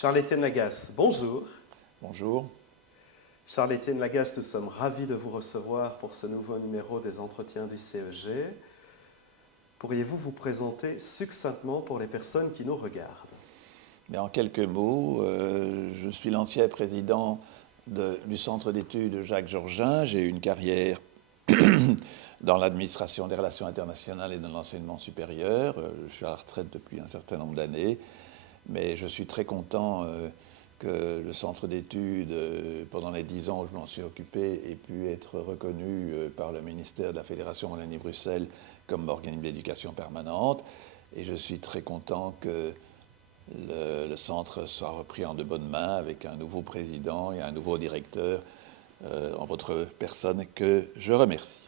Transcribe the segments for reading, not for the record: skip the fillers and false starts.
Charles-Étienne Lagasse, bonjour. Bonjour. Charles-Étienne Lagasse, nous sommes ravis de vous recevoir pour ce nouveau numéro des entretiens du CEG. Pourriez-vous vous présenter succinctement pour les personnes qui nous regardent? Mais en quelques mots, je suis l'ancien président du Centre d'études Jacques Georgin. J'ai eu une carrière dans l'administration des relations internationales et dans l'enseignement supérieur. Je suis à la retraite depuis un certain nombre d'années, mais je suis très content que le centre d'études, pendant les 10 ans où je m'en suis occupé, ait pu être reconnu par le ministère de la Fédération Wallonie-Bruxelles comme organisme d'éducation permanente. Et je suis très content que le centre soit repris en de bonnes mains avec un nouveau président et un nouveau directeur en votre personne que je remercie.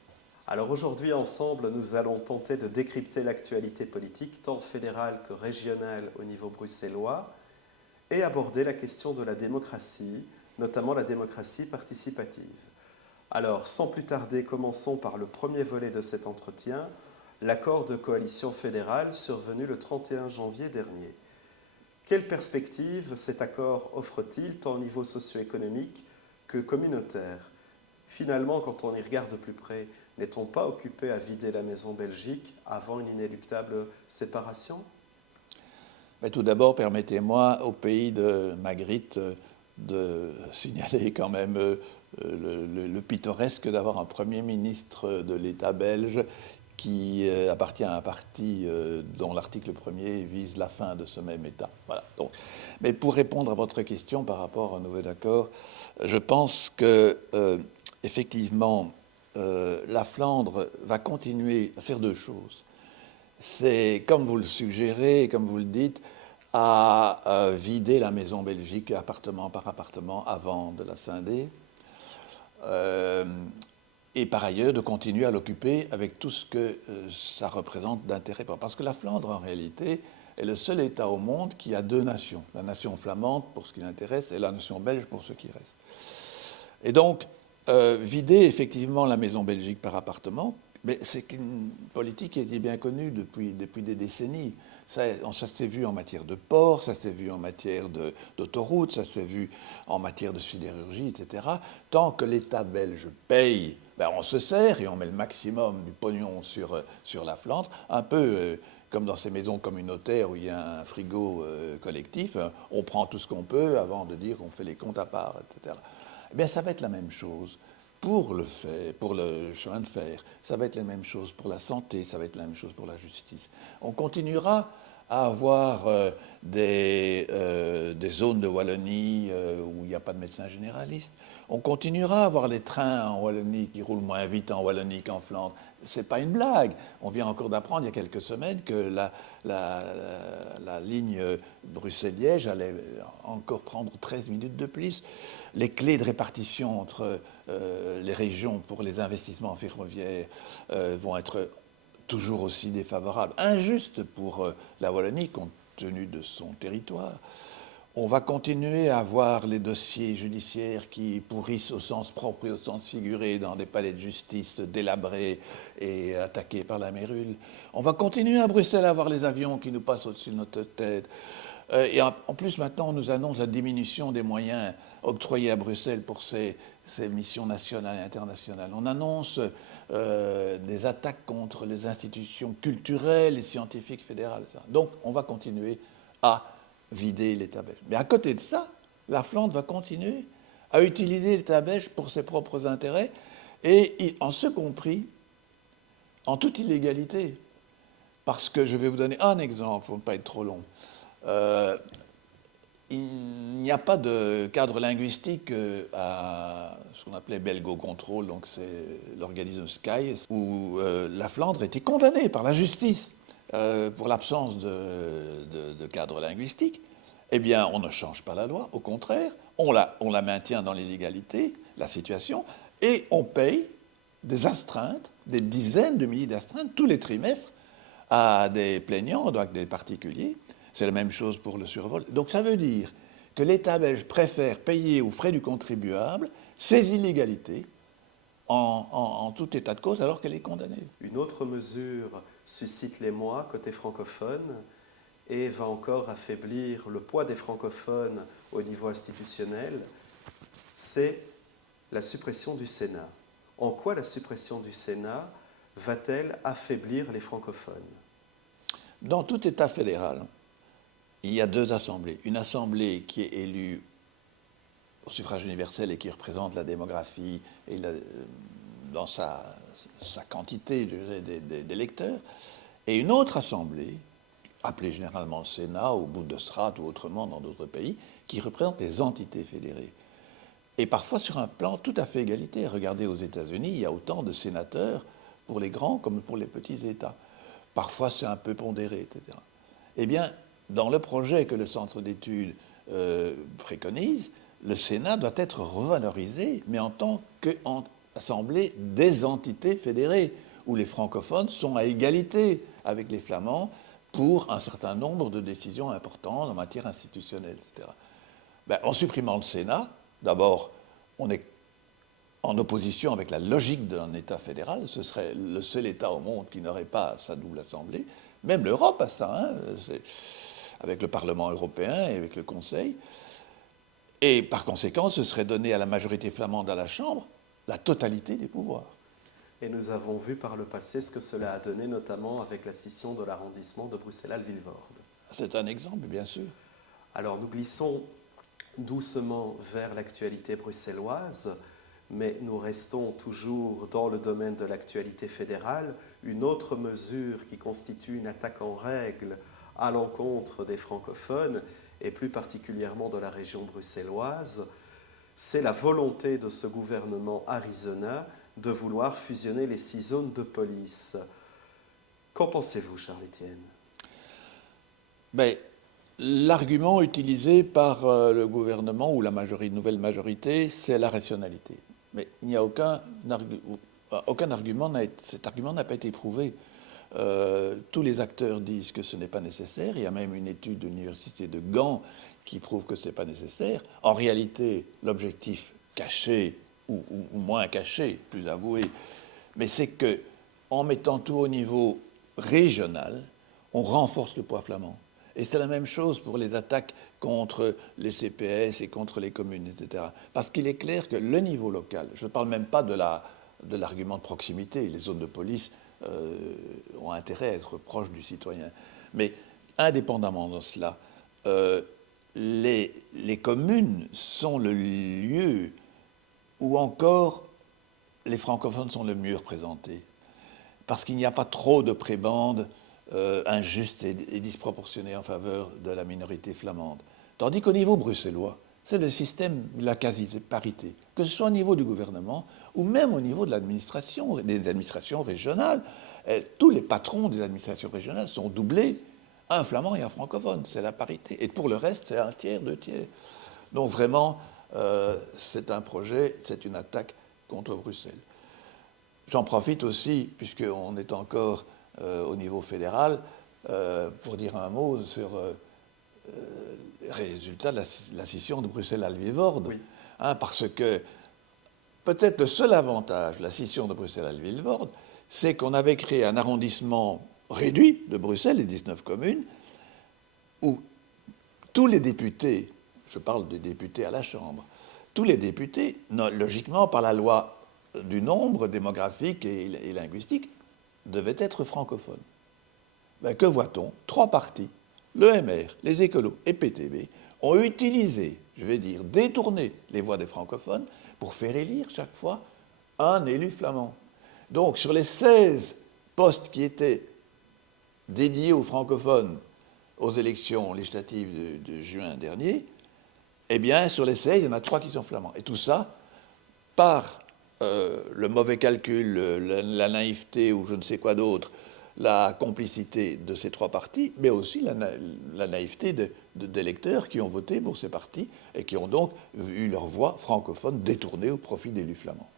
Alors aujourd'hui, ensemble, nous allons tenter de décrypter l'actualité politique, tant fédérale que régionale au niveau bruxellois, et aborder la question de la démocratie, notamment la démocratie participative. Alors, sans plus tarder, commençons par le premier volet de cet entretien, l'accord de coalition fédérale survenu le 31 janvier dernier. Quelle perspective cet accord offre-t-il, tant au niveau socio-économique que communautaire? Finalement, quand on y regarde de plus près, n'est-on pas occupé à vider la maison Belgique avant une inéluctable séparation? Mais tout d'abord, permettez-moi, au pays de Magritte, de signaler quand même le pittoresque d'avoir un Premier ministre de l'État belge qui appartient à un parti dont l'article 1er vise la fin de ce même État. Voilà. Donc, mais pour répondre à votre question par rapport au nouvel accord, je pense que, effectivement, la Flandre va continuer à faire deux choses. C'est, comme vous le suggérez, comme vous le dites, à vider la maison Belgique appartement par appartement avant de la scinder. Et par ailleurs, de continuer à l'occuper avec tout ce que ça représente d'intérêt. Parce que la Flandre, en réalité, est le seul État au monde qui a deux nations. La nation flamande, pour ce qui l'intéresse, et la nation belge, pour ce qui reste. Et donc, vider effectivement la maison Belgique par appartement, mais c'est une politique qui est bien connue depuis des décennies. Ça s'est vu en matière de port, ça s'est vu en matière d'autoroute, ça s'est vu en matière de sidérurgie, etc. Tant que l'État belge paye, ben on se sert et on met le maximum du pognon sur la Flandre, un peu comme dans ces maisons communautaires où il y a un frigo collectif, on prend tout ce qu'on peut avant de dire qu'on fait les comptes à part, etc. Eh bien, ça va être la même chose pour le chemin de fer, ça va être la même chose pour la santé, ça va être la même chose pour la justice. On continuera à avoir des zones de Wallonie où il n'y a pas de médecin généraliste. On continuera à avoir les trains en Wallonie qui roulent moins vite en Wallonie qu'en Flandre. Ce n'est pas une blague. On vient encore d'apprendre il y a quelques semaines que la ligne Bruxelles-Liège allait encore prendre 13 minutes de plus. Les clés de répartition entre les régions pour les investissements ferroviaires vont être toujours aussi défavorables, injustes pour la Wallonie compte tenu de son territoire. On va continuer à avoir les dossiers judiciaires qui pourrissent au sens propre et au sens figuré dans des palais de justice délabrés et attaqués par la mérule. On va continuer à Bruxelles à avoir les avions qui nous passent au-dessus de notre tête. Et en plus, maintenant, on nous annonce la diminution des moyens octroyés à Bruxelles pour ces missions nationales et internationales. On annonce des attaques contre les institutions culturelles et scientifiques fédérales. Donc, on va continuer à vider l'État belge. Mais à côté de ça, la Flandre va continuer à utiliser l'État belge pour ses propres intérêts et, en ce compris, en toute illégalité. Parce que je vais vous donner un exemple, pour ne pas être trop long. Il n'y a pas de cadre linguistique à ce qu'on appelait Belgo-Control, donc c'est l'organisme Sky, où la Flandre était condamnée par la justice pour l'absence de cadre linguistique. Eh bien, on ne change pas la loi, au contraire, on la maintient dans l'illégalité, la situation, et on paye des astreintes, des dizaines de milliers d'astreintes tous les trimestres à des plaignants, donc des particuliers. C'est la même chose pour le survol. Donc ça veut dire que l'État belge préfère payer aux frais du contribuable ces illégalités en tout état de cause alors qu'elle est condamnée. Une autre mesure suscite l'émoi côté francophone et va encore affaiblir le poids des francophones au niveau institutionnel, c'est la suppression du Sénat. En quoi la suppression du Sénat va-t-elle affaiblir les francophones? Dans tout État fédéral, il y a deux assemblées. Une assemblée qui est élue au suffrage universel et qui représente la démographie et dans sa quantité d'électeurs, et une autre assemblée, appelée généralement Sénat ou Bundesrat ou autrement dans d'autres pays, qui représente les entités fédérées. Et parfois sur un plan tout à fait égalitaire. Regardez aux États-Unis, il y a autant de sénateurs pour les grands comme pour les petits États. Parfois c'est un peu pondéré, etc. Eh bien, dans le projet que le Centre d'études préconise, le Sénat doit être revalorisé, mais en tant qu'assemblée des entités fédérées, où les francophones sont à égalité avec les flamands pour un certain nombre de décisions importantes en matière institutionnelle, etc. Ben, en supprimant le Sénat, d'abord, on est en opposition avec la logique d'un État fédéral. Ce serait le seul État au monde qui n'aurait pas sa double assemblée. Même l'Europe a ça, hein, avec le Parlement européen et avec le Conseil. Et par conséquent, ce serait donné à la majorité flamande à la Chambre la totalité des pouvoirs. Et nous avons vu par le passé ce que cela a donné, notamment avec la scission de l'arrondissement de Bruxelles-Vilvoorde. C'est un exemple, bien sûr. Alors nous glissons doucement vers l'actualité bruxelloise, mais nous restons toujours dans le domaine de l'actualité fédérale. Une autre mesure qui constitue une attaque en règle à l'encontre des francophones, et plus particulièrement de la région bruxelloise, c'est la volonté de ce gouvernement Arizona de vouloir fusionner les 6 zones de police. Qu'en pensez-vous, Charles-Étienne? Ben, l'argument utilisé par le gouvernement ou la nouvelle majorité, c'est la rationalité. Mais il n'y a aucun argument, cet argument n'a pas été prouvé. Tous les acteurs disent que ce n'est pas nécessaire. Il y a même une étude de l'université de Gand qui prouve que ce n'est pas nécessaire. En réalité, l'objectif caché ou moins caché, plus avoué, mais c'est que en mettant tout au niveau régional, on renforce le poids flamand. Et c'est la même chose pour les attaques contre les CPS et contre les communes, etc. Parce qu'il est clair que le niveau local, je ne parle même pas de l'argument de proximité, les zones de police ont intérêt à être proches du citoyen, mais indépendamment de cela, les communes sont le lieu où encore les francophones sont le mieux représentés, parce qu'il n'y a pas trop de prébendes injustes et disproportionnées en faveur de la minorité flamande. Tandis qu'au niveau bruxellois, c'est le système de la quasi-parité, que ce soit au niveau du gouvernement ou même au niveau de l'administration, des administrations régionales. Tous les patrons des administrations régionales sont doublés, un flamand et un francophone, c'est la parité. Et pour le reste, c'est 1/3, 2/3. Donc vraiment, c'est un projet, c'est une attaque contre Bruxelles. J'en profite aussi, puisqu'on est encore au niveau fédéral, pour dire un mot sur les résultats de la scission de Bruxelles-Vilvoorde. Oui. Hein, parce que peut-être le seul avantage de la scission de Bruxelles-Vilvoorde, c'est qu'on avait créé un arrondissement réduit de Bruxelles, les 19 communes, où tous les députés, je parle des députés à la Chambre, tous les députés, logiquement, par la loi du nombre démographique et linguistique, devaient être francophones. Ben, que voit-on? 3 partis, l'EMR, les écolos et PTB, ont utilisé, je vais dire, détourné les voix des francophones pour faire élire chaque fois un élu flamand. Donc, sur les 16 postes qui étaient dédiés aux francophones aux élections législatives de juin dernier, eh bien, sur les 16, il y en a 3 qui sont flamands. Et tout ça, par le mauvais calcul, la naïveté ou je ne sais quoi d'autre, la complicité de ces 3 partis, mais aussi la naïveté d'électeurs qui ont voté pour ces partis et qui ont donc eu leur voix francophone détournée au profit d'élus flamands.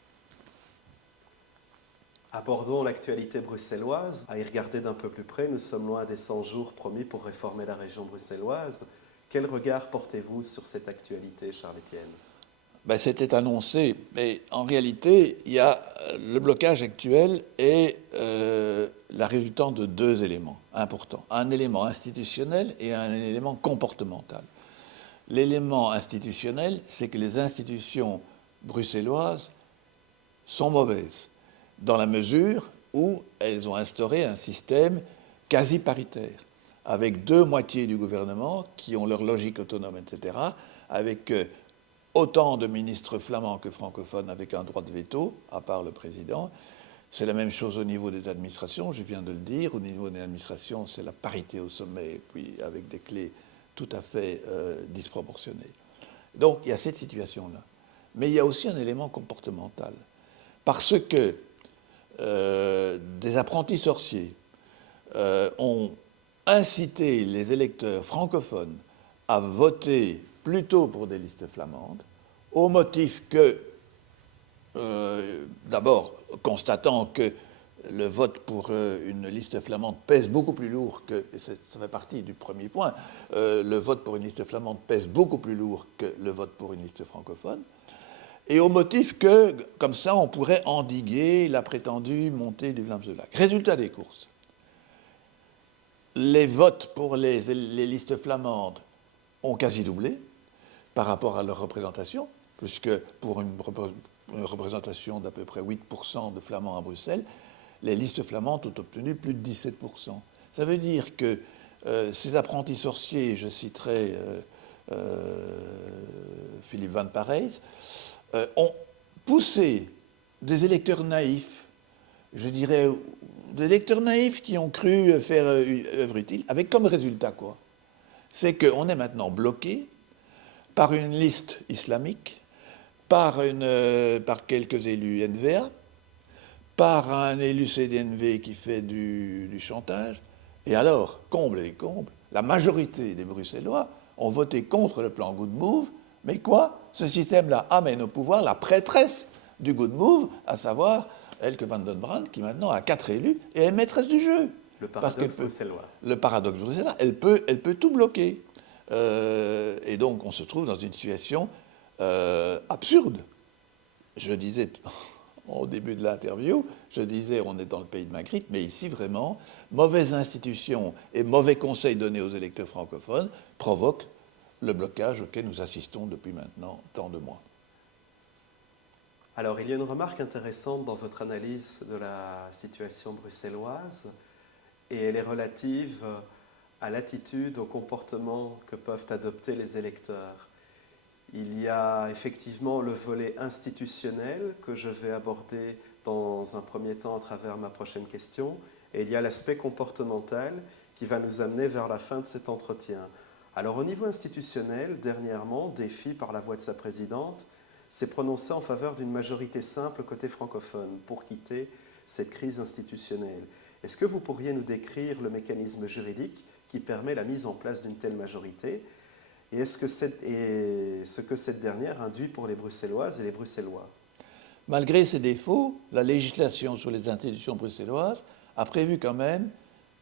Abordons l'actualité bruxelloise. À y regarder d'un peu plus près, nous sommes loin des 100 jours promis pour réformer la région bruxelloise. Quel regard portez-vous sur cette actualité, Charles-Étienne? Ben, c'était annoncé, mais en réalité, le blocage actuel est la résultante de deux éléments importants. Un élément institutionnel et un élément comportemental. L'élément institutionnel, c'est que les institutions bruxelloises sont mauvaises, dans la mesure où elles ont instauré un système quasi paritaire, avec deux moitiés du gouvernement qui ont leur logique autonome, etc., avec autant de ministres flamands que francophones avec un droit de veto, à part le président. C'est la même chose au niveau des administrations, je viens de le dire. Au niveau des administrations, c'est la parité au sommet, puis avec des clés tout à fait disproportionnées. Donc, il y a cette situation-là. Mais il y a aussi un élément comportemental. Parce que des apprentis sorciers ont incité les électeurs francophones à voter plutôt pour des listes flamandes, au motif que, d'abord, constatant que le vote pour une liste flamande pèse beaucoup plus lourd que, et ça fait partie du premier point, le vote pour une liste flamande pèse beaucoup plus lourd que le vote pour une liste francophone, et au motif que, comme ça, on pourrait endiguer la prétendue montée du Vlaams-de-Lac. Résultat des courses. Les votes pour les listes flamandes ont quasi doublé par rapport à leur représentation, puisque pour une représentation d'à peu près 8% de flamands à Bruxelles, les listes flamandes ont obtenu plus de 17%. Ça veut dire que ces apprentis sorciers, je citerai Philippe Van Parijs, ont poussé des électeurs naïfs, je dirais, des électeurs naïfs qui ont cru faire œuvre utile, avec comme résultat quoi? C'est qu'on est maintenant bloqué par une liste islamique, par quelques élus NVA, par un élu CDNV qui fait du chantage. Et alors, comble et comble, la majorité des Bruxellois ont voté contre le plan Good Move. Mais quoi? Ce système-là amène au pouvoir la prêtresse du Good Move, à savoir Elke van den Brand, qui maintenant a 4 élus et est maîtresse du jeu. Le paradoxe bruxellois. Le paradoxe bruxellois, elle peut tout bloquer. Et donc on se trouve dans une situation absurde. Je disais au début de l'interview, on est dans le pays de Magritte, mais ici vraiment, mauvaises institutions et mauvais conseils donnés aux électeurs francophones provoquent le blocage auquel nous assistons depuis maintenant tant de mois. Alors, il y a une remarque intéressante dans votre analyse de la situation bruxelloise, et elle est relative à l'attitude, au comportement que peuvent adopter les électeurs. Il y a effectivement le volet institutionnel que je vais aborder dans un premier temps à travers ma prochaine question, et il y a l'aspect comportemental qui va nous amener vers la fin de cet entretien. Alors au niveau institutionnel, dernièrement, Défi, par la voix de sa présidente, s'est prononcé en faveur d'une majorité simple côté francophone pour quitter cette crise institutionnelle. Est-ce que vous pourriez nous décrire le mécanisme juridique qui permet la mise en place d'une telle majorité et ce que cette dernière induit pour les Bruxelloises et les Bruxellois? Malgré ses défauts, la législation sur les institutions bruxelloises a prévu quand même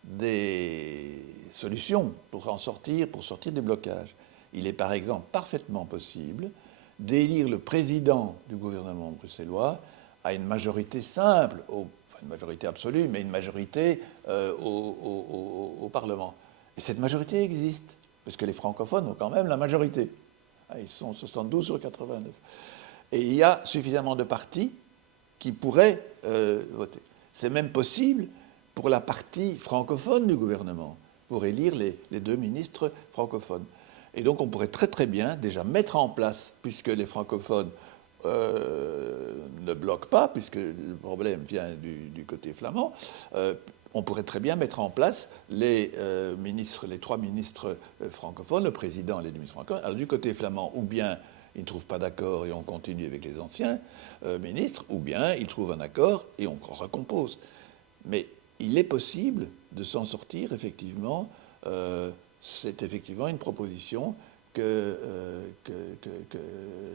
des solutions pour sortir des blocages. Il est par exemple parfaitement possible d'élire le président du gouvernement bruxellois à une majorité simple, une majorité absolue, mais une majorité au Parlement. Et cette majorité existe, parce que les francophones ont quand même la majorité. Ils sont 72 sur 89. Et il y a suffisamment de partis qui pourraient voter. C'est même possible pour la partie francophone du gouvernement, pour élire les deux ministres francophones. Et donc on pourrait très très bien déjà mettre en place, puisque les francophones ne bloquent pas, puisque le problème vient du côté flamand, on pourrait très bien mettre en place les trois ministres francophones, le président et les deux ministres francophones. Alors du côté flamand, ou bien ils ne trouvent pas d'accord et on continue avec les anciens ministres, ou bien ils trouvent un accord et on recompose. Mais il est possible de s'en sortir, effectivement. C'est effectivement une proposition que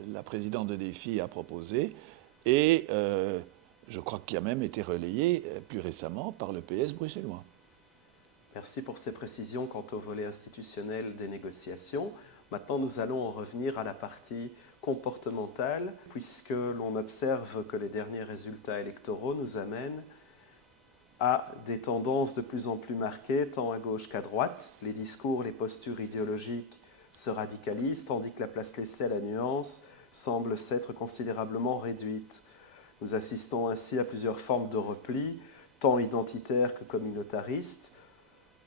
la présidente de Défi a proposée et je crois qu'il a même été relayée plus récemment par le PS bruxellois. Merci pour ces précisions quant au volet institutionnel des négociations. Maintenant, nous allons en revenir à la partie comportementale, puisque l'on observe que les derniers résultats électoraux nous amènent à des tendances de plus en plus marquées, tant à gauche qu'à droite. Les discours, les postures idéologiques se radicalisent, tandis que la place laissée à la nuance semble s'être considérablement réduite. Nous assistons ainsi à plusieurs formes de repli, tant identitaires que communautaristes.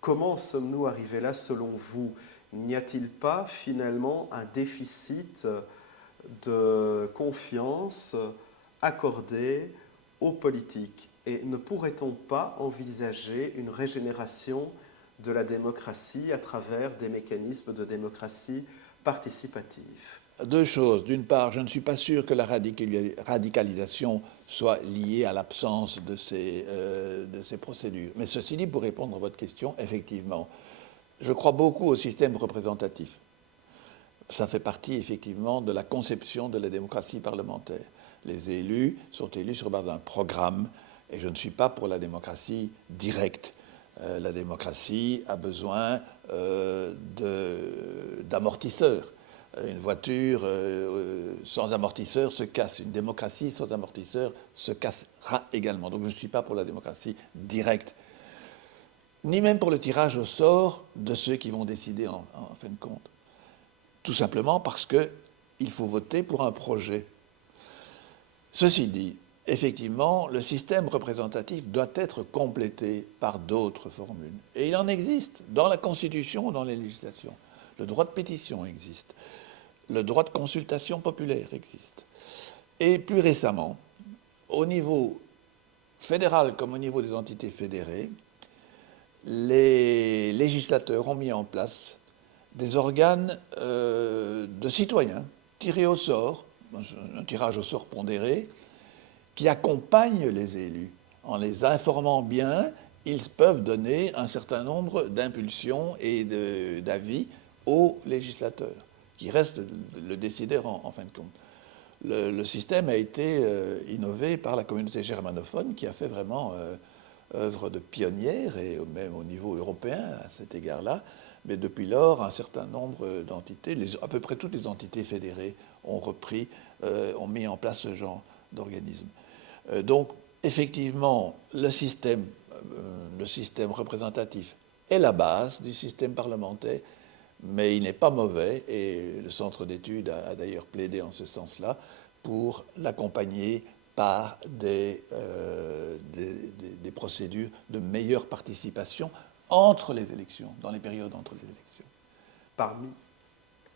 Comment sommes-nous arrivés là selon vous? N'y a-t-il pas finalement un déficit de confiance accordée aux politiques? Et ne pourrait-on pas envisager une régénération de la démocratie à travers des mécanismes de démocratie participative? Deux choses. D'une part, je ne suis pas sûr que la radicalisation soit liée à l'absence de ces procédures. Mais ceci dit, pour répondre à votre question, effectivement, je crois beaucoup au système représentatif. Ça fait partie effectivement de la conception de la démocratie parlementaire. Les élus sont élus sur base d'un programme et je ne suis pas pour la démocratie directe. La démocratie a besoin d'amortisseurs. Une voiture sans amortisseur se casse. Une démocratie sans amortisseur se cassera également. Donc je ne suis pas pour la démocratie directe, ni même pour le tirage au sort de ceux qui vont décider en fin de compte. Tout simplement parce qu'il faut voter pour un projet. Ceci dit, effectivement, le système représentatif doit être complété par d'autres formules. Et il en existe dans la Constitution ou dans les législations. Le droit de pétition existe. Le droit de consultation populaire existe. Et plus récemment, au niveau fédéral comme au niveau des entités fédérées, les législateurs ont mis en place des organes de citoyens tirés au sort, un tirage au sort pondéré, qui accompagnent les élus. En les informant bien, ils peuvent donner un certain nombre d'impulsions et d'avis aux législateurs, qui reste le décideur en fin de compte. Le système a été innové par la communauté germanophone qui a fait vraiment œuvre de pionnière, et même au niveau européen à cet égard-là. Mais depuis lors, un certain nombre d'entités, à peu près toutes les entités fédérées ont mis en place ce genre d'organisme. Donc, effectivement, le système représentatif est la base du système parlementaire, mais il n'est pas mauvais, et le centre d'études a d'ailleurs plaidé en ce sens-là pour l'accompagner par des procédures de meilleure participation entre les élections, dans les périodes entre les élections. Parmi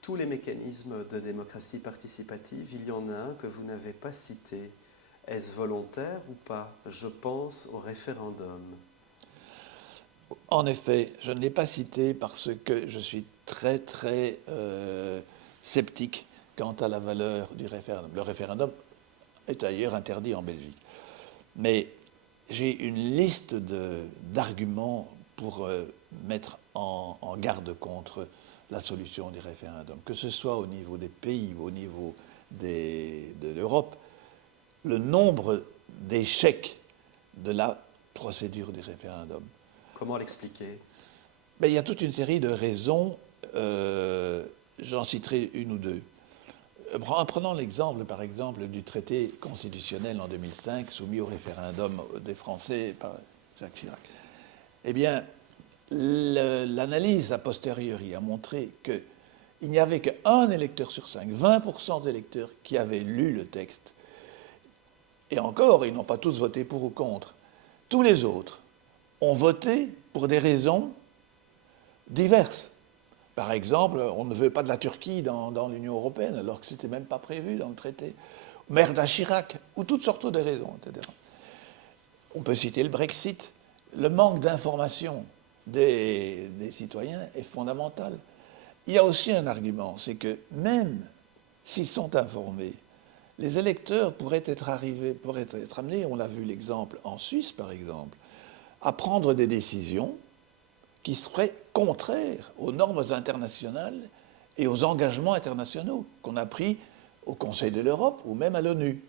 tous les mécanismes de démocratie participative, il y en a un que vous n'avez pas cité. Est-ce volontaire ou pas? Je pense au référendum. En effet, je ne l'ai pas cité parce que je suis très, très sceptique quant à la valeur du référendum. Le référendum est d'ailleurs interdit en Belgique. Mais j'ai une liste d'arguments pour mettre en garde contre la solution des référendums, que ce soit au niveau des pays ou au niveau de l'Europe. Le nombre d'échecs de la procédure des référendums. Comment l'expliquer? Il y a toute une série de raisons, j'en citerai une ou deux. En prenant l'exemple, par exemple, du traité constitutionnel en 2005, soumis au référendum des Français par Jacques Chirac. Eh bien, l'analyse a posteriori a montré qu'il n'y avait qu'un électeur sur 5, 20% des électeurs qui avaient lu le texte. Et encore, ils n'ont pas tous voté pour ou contre. Tous les autres ont voté pour des raisons diverses. Par exemple, on ne veut pas de la Turquie dans l'Union européenne, alors que ce n'était même pas prévu dans le traité. Merda Chirac, ou toutes sortes de raisons, etc. On peut citer le Brexit. Le manque d'information des citoyens est fondamental. Il y a aussi un argument, c'est que même s'ils sont informés, les électeurs pourraient être amenés, on a vu l'exemple en Suisse par exemple, à prendre des décisions qui seraient contraires aux normes internationales et aux engagements internationaux qu'on a pris au Conseil de l'Europe ou même à l'ONU.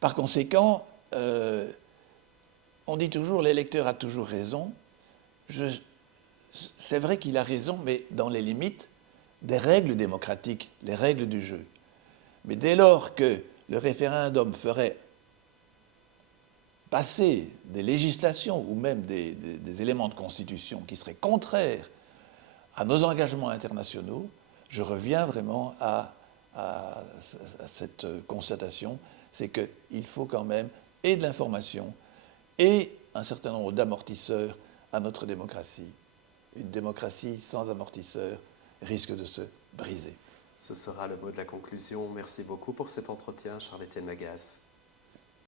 Par conséquent, on dit toujours l'électeur a toujours raison. C'est vrai qu'il a raison, mais dans les limites des règles démocratiques, les règles du jeu. Mais dès lors que le référendum ferait passer des législations ou même des éléments de constitution qui seraient contraires à nos engagements internationaux, je reviens vraiment à cette constatation, c'est qu'il faut quand même et de l'information et un certain nombre d'amortisseurs à notre démocratie. Une démocratie sans amortisseurs risque de se briser. Ce sera le mot de la conclusion. Merci beaucoup pour cet entretien, Charles-Étienne Magasse.